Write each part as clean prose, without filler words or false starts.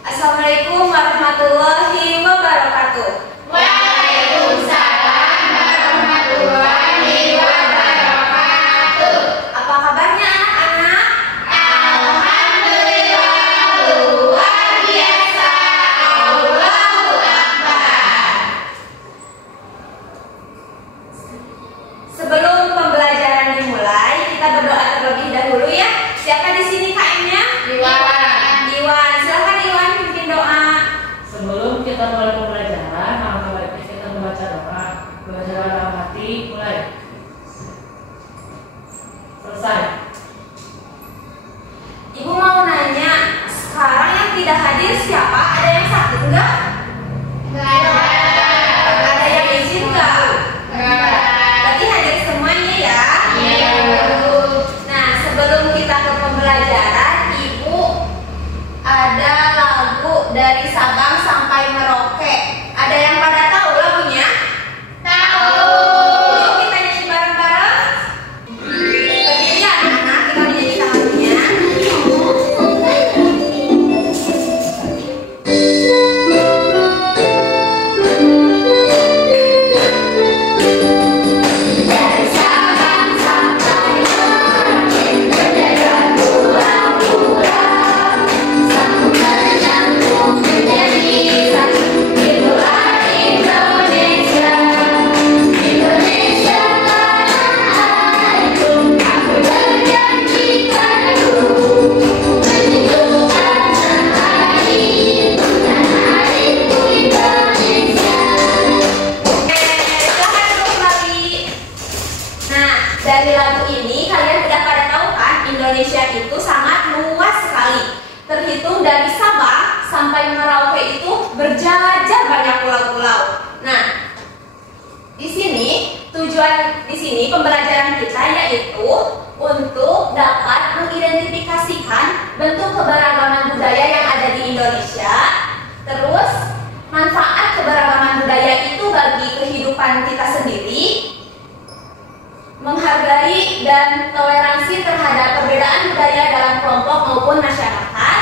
Assalamualaikum warahmatullahi wabarakatuh. Waalaikumsalam warahmatullahi wabarakatuh. Apa kabarnya anak-anak? Alhamdulillah, luar biasa. Allahu Akbar. Sebelum pembelajaran dimulai, kita berdoa terlebih dahulu ya. Siapa di sini KM-nya? Iwan, silakan Iwan pimpin doa. Sebelum kita mulai pembelajaran, alangkah baiknya kita membaca doa. Belajar dalam hati, mulai. Selesai. Ibu mau nanya, sekarang yang tidak hadir siapa? Ada yang sakit enggak? Ada yang izin enggak? Berarti hadir semuanya ya? Iya. Nah, sebelum kita ke pembelajaran, Ibu ada lagu dari Sabang sampai Merauke. Ada yang pada tahu lagunya? Tahu. Yuk kita nyanyi bareng-bareng. Berdiri ya anak-anak, kita menyanyikan lagunya. Dari Sabang sampai Merauke, berjalan pulau-pulau, sambung menyambung menjadi satu. Itulah Indonesia, Indonesia tanah airku. Aku berjanji padaku, menyembuhkan tanah airku, Indonesia. Silahkan duduk kembali. Nah, dari lagu ini kalian sudah pada tahu kan, Indonesia itu sangat luas sekali. Terhitung dari Sabang sampai Merauke itu berjajar banyak pulau-pulau. Nah, di sini pembelajaran kita yaitu untuk dapat mengidentifikasikan bentuk keberagaman budaya yang ada di Indonesia. Terus manfaat keberagaman budaya itu bagi kehidupan kita sendiri, menghargai dan toleransi terhadap perbedaan budaya dalam kelompok maupun masyarakat.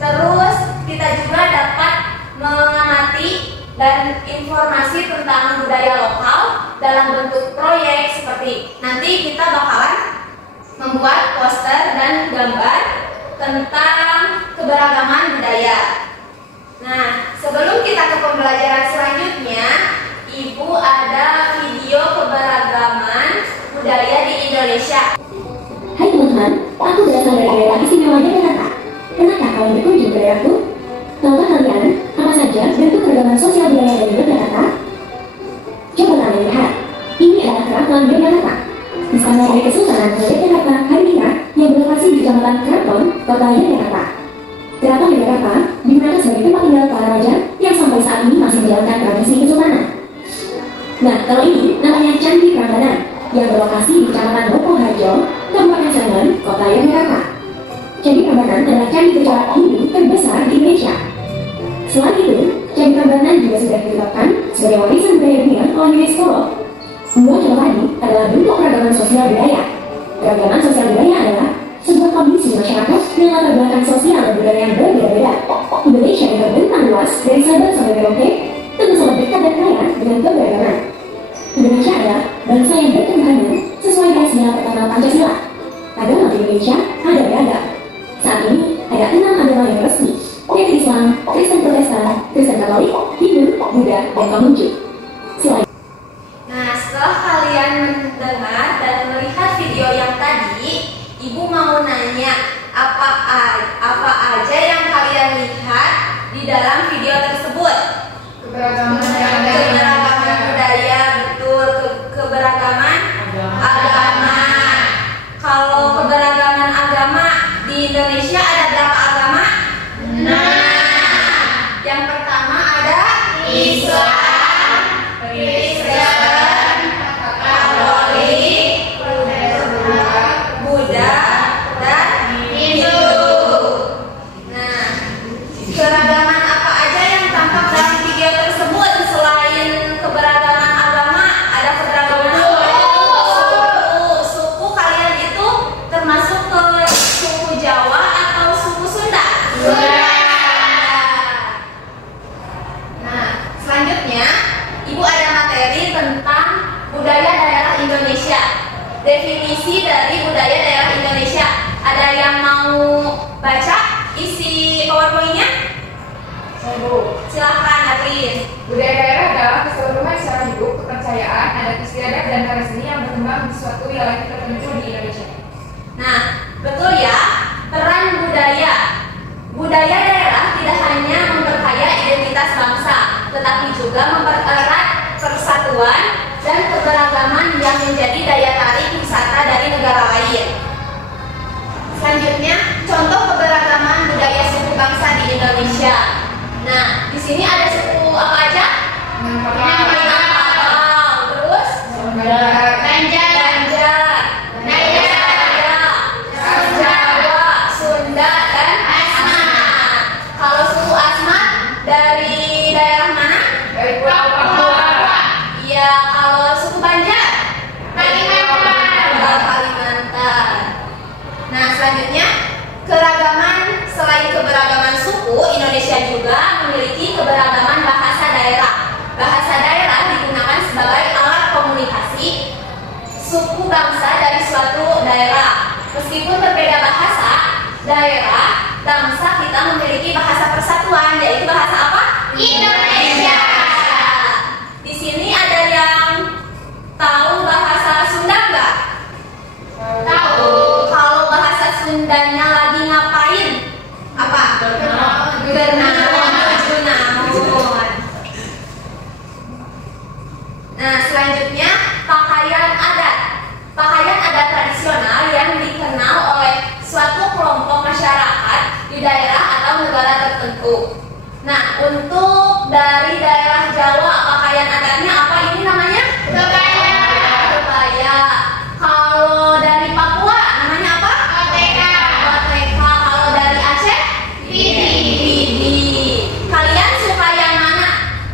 Terus kita juga dapat mengamati dan informasi tentang budaya lokal dalam bentuk proyek, seperti nanti kita bakalan membuat poster dan gambar tentang keberagaman budaya. Nah, sebelum kita ke pembelajaran selanjutnya, Ibu ada video keberagaman budaya di Indonesia. Hai teman-teman, aku berasal dari daerah istimewa Jakarta. Pernahkah kalian berkunjung ke daerahku? Tahukah kalian apa saja bentuk keragaman sosial budaya dari Yogyakarta? Coba kalian lihat, ini adalah Keraton Yogyakarta. Istana dari Kesultanan Yogyakarta Hadiningrat yang berlokasi di Kecamatan Keraton, Kota Yogyakarta. Keraton Yogyakarta digunakan sebagai tempat tinggal para raja yang sampai saat ini masih menjalankan tradisi kesultanan. Nah, kalau ini namanya Candi Prambanan yang berlokasi di Kecamatan Wonoharjo, Kabupaten Sleman, Kota Yogyakarta. Candi Prambanan adalah candi bercorak Hindu terbesar di Indonesia. Selain itu, Candi Prambanan juga sudah ditetapkan sebagai warisan budaya dunia oleh UNESCO. Dua contoh tadi adalah bentuk keragaman sosial budaya. Keragaman sosial budaya adalah sebuah kondisi masyarakat dengan latar belakang sosial dan budaya yang berbeda-beda. Indonesia yang terbentang luas dari Sabang sampai Merauke tentu sangat dekat dan kaya dengan keberagaman. Indonesia adalah bangsa yang berketuhanan sesuai dengan sinyal pertama Pancasila. Agama di Indonesia ada beragam. Saat ini ada 6 agama yang resmi, yaitu Islam, Kristen Protestan, Kristen Katolik, Hindu, Buddha, dan Konghucu. Selain Nah, setelah kalian mendengar dan melihat video yang tadi, Ibu mau nanya apa aja yang kalian lihat di dalam video tersebut? Keberagaman Keberagaman budaya, betul. Keberagaman agama. Kalau keberagaman agama di Indonesia ada berapa agama? Nah, Yang pertama ada Islam, Kristen, Katolik, Buddha, dan Hindu. Nah, keragaman apa aja yang tampak dalam video tersebut selain keberagaman agama? Ada keberagaman suku. Kalian itu termasuk ke suku Jawa atau suku Sunda? Sunda. Saya Bu. Silahkan Adrin. Budaya daerah adalah keseluruhan cara hidup, kepercayaan, adat istiadat, dan karya seni yang berkembang di suatu wilayah tertentu di Indonesia. Nah, betul ya, peran budaya. Budaya daerah tidak hanya memperkaya identitas bangsa, tetapi juga mempererat persatuan dan keberagaman yang menjadi daya tarik wisata dari negara lain. Selanjutnya, contoh keberagaman budaya suku bangsa di Indonesia. Nah, di sini ada suku apa aja? Minangkabau, terus Jawa, Sunda, dan Asmat. Kalau suku Asmat dari daerah mana? Dari Pulau Papua. Iya, kalau suku Banjar? Kalimantan. Nah, selanjutnya selain keberagaman suku, Indonesia juga memiliki keberagaman bahasa daerah. Bahasa daerah digunakan sebagai alat komunikasi suku bangsa dari suatu daerah. Meskipun berbeda bahasa, daerah, bangsa kita memiliki bahasa persatuan, yaitu bahasa apa? Indonesia. Di sini ada yang tahu bahasa Sunda nggak? Tahu. Kalau bahasa Sundanya lagi ngapain? Apa? Bernaon. Nah, selanjutnya pakaian adat. Pakaian adat tradisional yang dikenal oleh suatu kelompok masyarakat di daerah atau negara tertentu. Nah, untuk dari daerah Jawa, pakaian adatnya apa ini namanya? Kebaya. Kalau dari Papua namanya apa? Bateka. Kalau dari Aceh? Pidi. Kalian suka yang mana?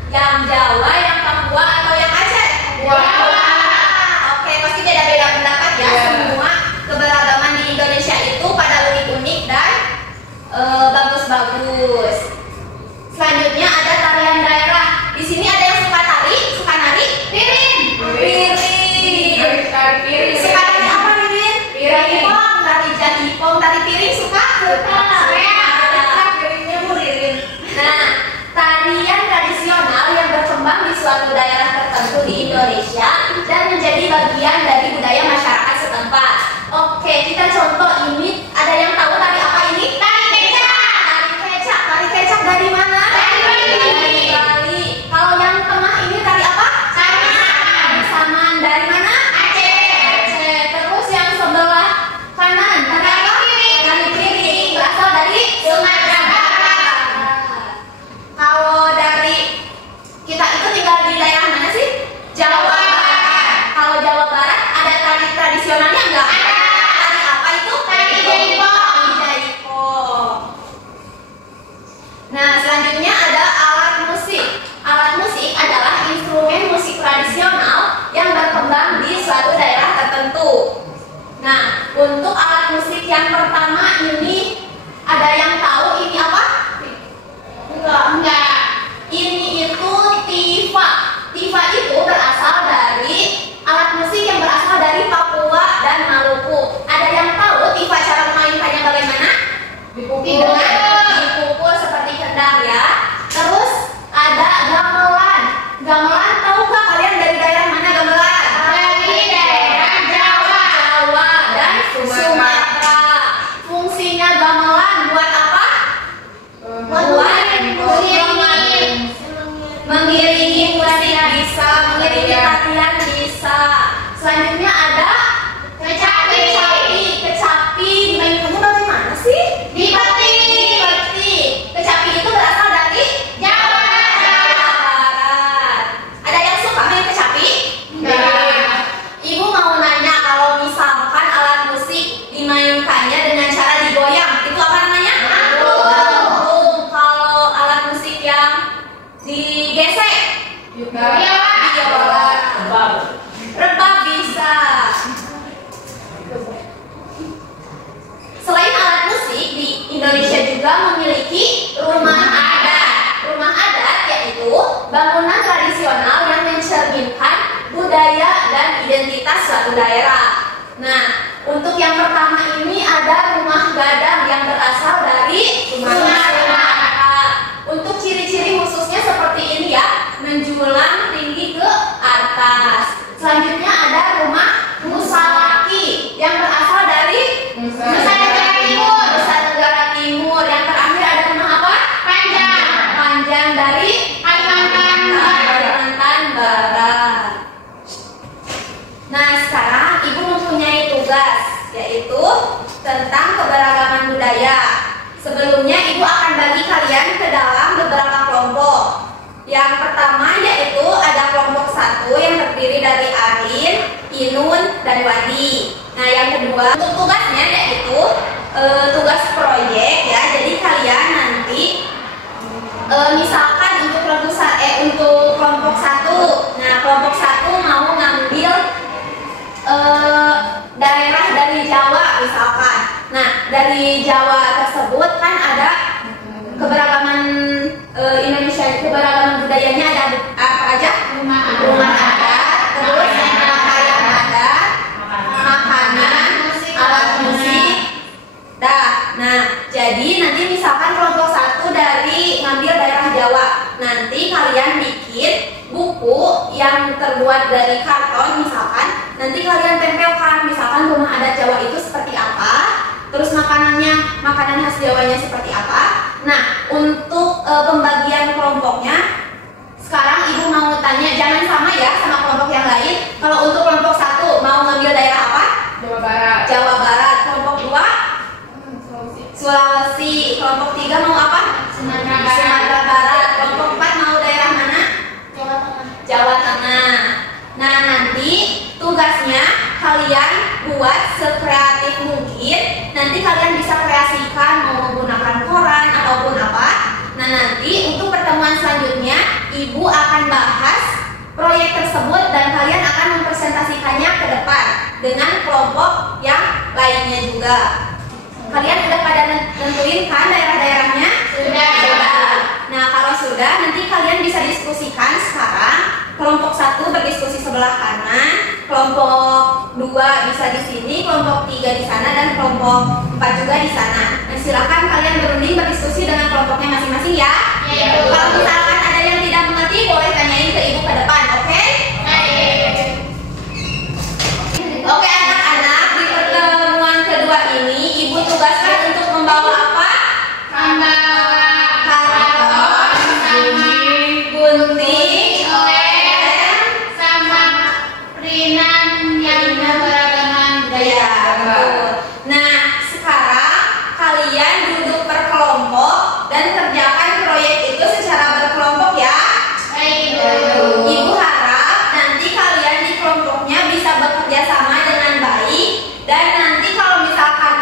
Yang Jawa, yang Papua, atau yang Aceh? Jawa. Oke, pasti beda-beda pendapat ya. Semua keberagaman di Indonesia itu pada unik-unik dan bagus-bagus. Selanjutnya ada tarian daerah. Di sini ada yang suka nari? Piring. Suka nari apa Ririn? Jaipong, tari jaipong, tari piring suka? Piringnya Bu Ririn. Nah, tarian tradisional yang berkembang di suatu daerah tertentu di Indonesia dan menjadi bagian dari budaya masyarakat setempat. Oke, kita contoh ini. Ada yang tahu tari apa ini? Tari kecak dari mana? Dari Bali. Kalau yang tengah ini tari apa? Saman. Dari mana? Aceh. Terus yang sebelah kanan tari apa? Tari piring. Berasal dari Sumatera Barat. Kalau dari kita itu tinggal di daerah mana sih? Jawa Barat. Kalau Jawa Barat ada tari tradisionalnya enggak? Tari apa itu? Tari jaipong. Nah, selanjutnya ada alat musik. Alat musik adalah instrumen musik tradisional yang berkembang di suatu daerah tertentu. Nah, untuk alat musik yang pertama ini, ada yang tahu ini apa? Enggak. Ini itu tifa. Tifa itu berasal dari alat musik yang berasal dari Papua dan Maluku. Ada yang tahu tifa cara memainkannya bagaimana? Dipukul seperti kendang ya. Terus ada gamelan. Gamelan tahukah kalian dari daerah mana gamelan? Dari daerah Jawa. Jawa dan Sumatera. Fungsinya gamelan buat apa? Mengiringi musik bisa, mengiringi latihan bisa. Selanjutnya ada kecapi. Dimainkannya dari mana sih? Di peti. Kecapi itu berasal dari Jawa Barat. Ada yang suka main kecapi? Ibu mau nanya, kalau misalkan alat musik dimainkannya dengan cara digoyang, itu apa namanya? Angklung. Kalau alat musik yang digesek? Biola. Rebab bisa. Selain alat musik, di Indonesia juga memiliki rumah adat. Rumah adat yaitu bangunan tradisional yang mencerminkan budaya dan identitas suatu daerah. Nah, untuk yang pertama ini ada rumah gadang yang berasal dari Sumatera. Untuk ciri dari Kalimantan Barat. Nah, sekarang Ibu mempunyai tugas, yaitu tentang keberagaman budaya. Sebelumnya Ibu akan bagi kalian ke dalam beberapa kelompok. Yang pertama yaitu ada kelompok 1 yang terdiri dari Arin, Inun, dan Wadi. Nah, yang kedua untuk tugasnya yaitu tugas proyek ya. Jadi kalian nanti misalkan untuk kelompok 1. Nah, kelompok 1 mau ngambil daerah dari Jawa misalkan. Nah, dari Jawa tersebut kan ada keberagaman Indonesia, keberagaman budayanya ada apa aja? Rumah adat, terus pakaian adat, makanan, alat musik. Nah, jadi nanti misalkan kelompok 1 dari ngambil daerah Jawa. Nanti kalian bikin buku yang terbuat dari karton misalkan. Nanti kalian tempelkan misalkan rumah adat Jawa itu seperti apa, terus makanannya, makanan khas Jawanya seperti apa. Nah, untuk pembagian kelompoknya sekarang Ibu mau tanya, jangan sama ya sama kelompok yang lain. Kalau untuk kelompok 1 mau ngambil daerah apa? Jawa Barat. Jawa Barat. Kelompok 2 Sulawesi. Kelompok 3 mau apa? Sumatera Barat. Kelompok 4 mau daerah mana? Jawa Tengah. Nah, nanti tugasnya kalian buat sekreatif mungkin. Nanti kalian bisa kreasikan mau menggunakan koran ataupun apa. Nah, nanti untuk pertemuan selanjutnya Ibu akan bahas proyek tersebut dan kalian akan mempresentasikannya ke depan dengan kelompok yang lainnya juga. Kalian sudah pada nentuin kan daerah-daerahnya? Sudah. Nah, kalau sudah nanti kalian bisa diskusikan sekarang. Kelompok 1 berdiskusi sebelah kanan, kelompok 2 bisa di sini, kelompok 3 di sana, dan kelompok 4 juga di sana. Nah, silakan kalian berunding berdiskusi dengan kelompoknya masing-masing ya. Kalau misalkan ada yang tidak mengerti, boleh tanyain ke Ibu ke depan, oke? Oke, anak-anak, di pertemuan kedua ini Ibu tugaskan untuk membawa apa? Membawa karton, gunting, Nah, sekarang kalian duduk berkelompok dan kerjakan proyek itu secara berkelompok ya. Ibu harap nanti kalian di kelompoknya bisa bekerja sama dengan baik. Dan nanti kalau misalkan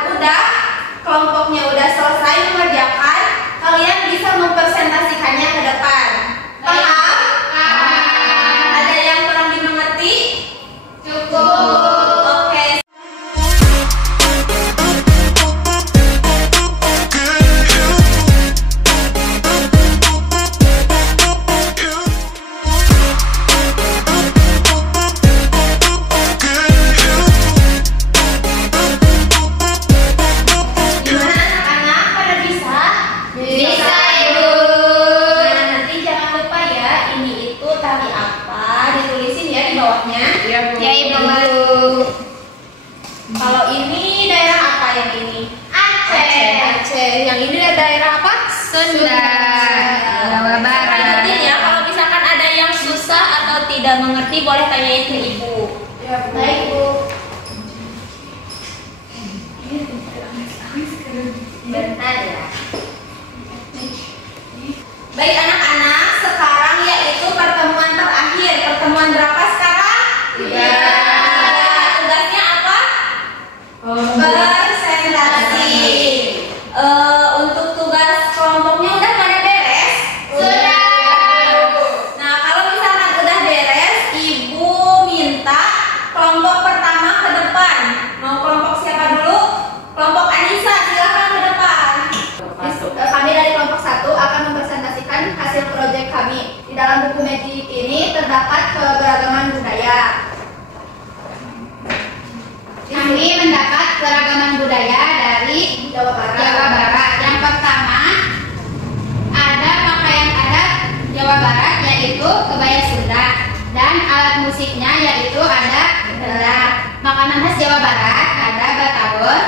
kelompoknya udah selesai mengerjakan, kalian bisa mempresentasikannya ke depan. Paham? Ada yang kurang dimengerti? Cukup. Kalau ini daerah apa yang ini? Aceh. Yang ini daerah apa? Sunda. Jawa Barat. Ingetin ya, kalau misalkan ada yang susah atau tidak mengerti boleh tanyain ke Ibu. Baik, Bu. Bentar ya. Baik anak-anak, sekarang yaitu pertemuan terakhir. Pertemuan berapa sekarang? 3. Tugasnya apa? Presentasi. Untuk tugas kelompoknya udah pada beres? Sudah. Nah, kalau misalkan udah beres, Ibu minta kelompok pertama ke depan. Mau kelompok siapa dulu? Kelompok Anissa, silakan ke depan. Kami dari kelompok 1 akan mempresentasikan hasil proyek kami. Di dalam buku magic ini terdapat keberagaman budaya. Kami mendapat keragaman budaya dari Jawa Barat. Yang pertama ada pakaian adat Jawa Barat yaitu kebaya Sunda, dan alat musiknya yaitu ada gamelan. Makanan khas Jawa Barat ada batagor,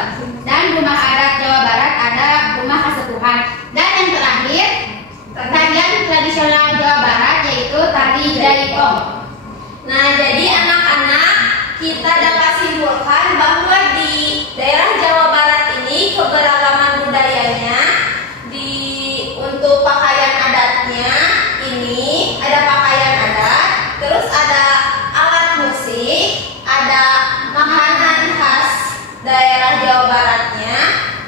dan rumah adat Jawa Barat ada rumah kasepuhan. Dan yang terakhir tarian tradisional Nah, jadi anak-anak, kita dapat simpulkan bahwa di daerah Jawa Barat ini keberagaman budayanya untuk pakaian adatnya ini ada pakaian adat, terus ada alat musik, ada makanan khas daerah Jawa Baratnya,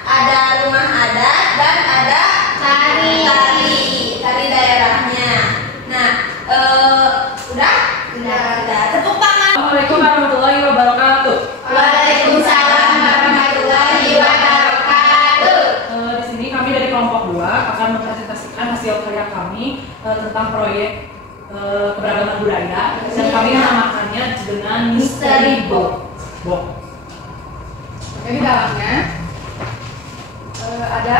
ada rumah adat, dan ada tari daerahnya. Nah, udah. Tepuk tangan. Assalamualaikum warahmatullahi wabarakatuh. Waalaikumsalam warahmatullahi wabarakatuh. Di sini kami dari kelompok 2 akan mempresentasikan hasil karya kami tentang proyek keberagaman budaya dan kami menamakannya dengan Misteri Box. Jadi di dalamnya ada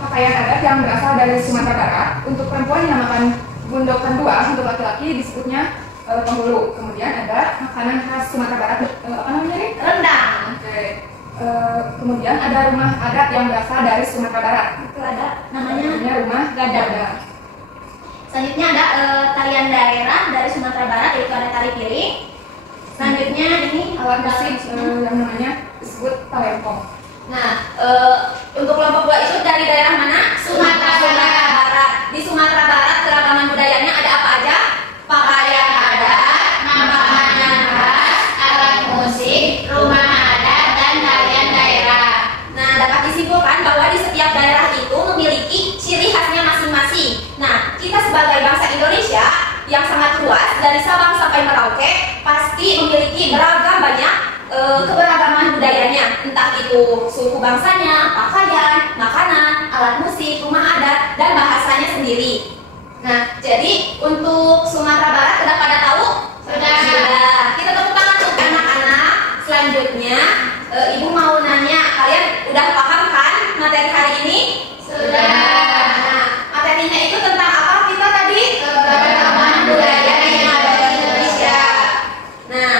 pakaian adat yang berasal dari Sumatera Barat. Untuk perempuan dinamakan gundokan 2, untuk laki-laki disebutnya penghulu. Kemudian ada makanan khas Sumatera Barat, apa namanya nih? Rendang. Oke. Kemudian ada rumah adat yang berasal dari Sumatera Barat. Itu ada namanya rumah Gadang. Selanjutnya ada tarian daerah dari Sumatera Barat, yaitu ada tari piring. Selanjutnya ini Alat musik yang namanya disebut talempong. Nah, untuk kelompok 2 itu dari daerah mana? Sumatera Barat. Di Sumatera Barat keragaman budayanya ada apa aja? Pakaian adat, makanan khas, alat musik, rumah adat, dan tarian daerah. Nah, dapat disimpulkan bahwa di setiap daerah itu memiliki ciri khasnya masing-masing. Nah, kita sebagai bangsa Indonesia yang sangat luas dari Sabang sampai Merauke pasti memiliki beragam banyak keberagaman budayanya, entah itu suku bangsanya, pakaian, makanan, alat musik, rumah adat, dan bahasanya sendiri. Nah, jadi untuk Sumatera Barat sudah pada tahu? Sudah. Kita tepuk tangan untuk anak-anak. Selanjutnya, Ibu mau nanya, kalian udah paham kan materi hari ini? Sudah. Nah, materinya itu tentang apa kita tadi? Keberagaman budaya yang ada di Indonesia. Nah,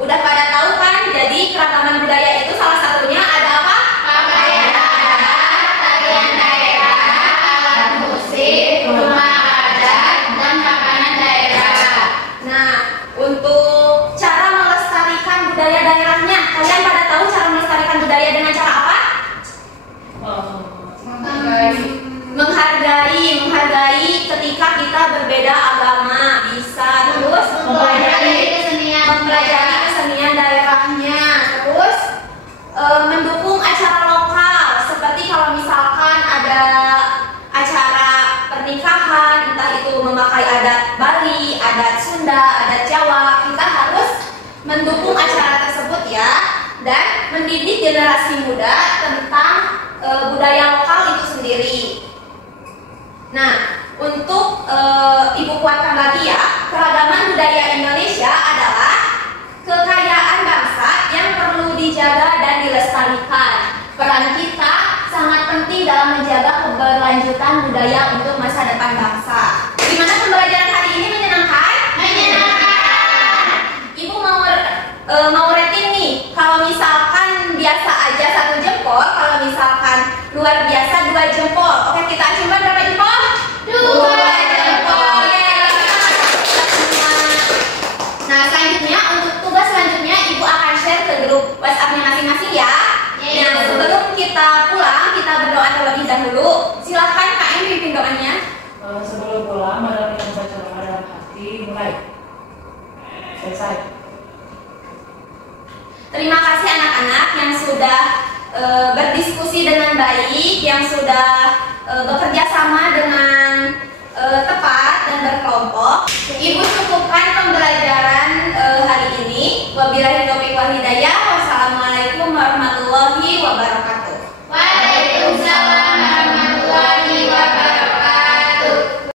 udah pada tahu kan? Jadi keragaman budaya itu salah satunya ada apa? Pakaian adat, tarian daerah, alat musik, rumah adat, dan makanan daerah. Nah, untuk cara melestarikan budaya daerahnya, kalian pada tahu cara melestarikan budaya dengan cara apa? Menghargai ketika kita berbeda agama, bisa terus mempelajari kesenian daerahnya, terus mendukung acara lokal, seperti kalau misalkan ada acara pernikahan, entah itu memakai adat Bali, adat Sunda, adat Jawa, kita harus mendukung acara tersebut ya, dan mendidik generasi muda tentang budaya lokal itu sendiri. Nah, untuk Ibu kuatkan lagi ya, keragaman budaya Indonesia adalah kekayaan bangsa yang perlu dijaga dan dilestarikan. Peran kita sangat penting dalam menjaga keberlanjutan budaya untuk masa depan bangsa. Gimana pembelajaran hari ini, menyenangkan? Menyenangkan. Ibu mau rating nih. Kalau misalkan biasa aja 1 jempol, kalau misalkan luar biasa 2 jempol. Oke, kita coba berapa jempol? 2 jempol. Nah, selanjutnya untuk tugas selanjutnya Ibu akan share ke grup WhatsApp-nya masing-masing ya. Nah, sebelum kita pulang, kita berdoa terlebih dahulu. Silakan Kak Em pimpin doanya. Sebelum pulang, marilah kita membaca doa dalam hati. Mulai. Selesai. Terima kasih anak-anak yang sudah berdiskusi dengan baik, yang sudah bekerja sama dengan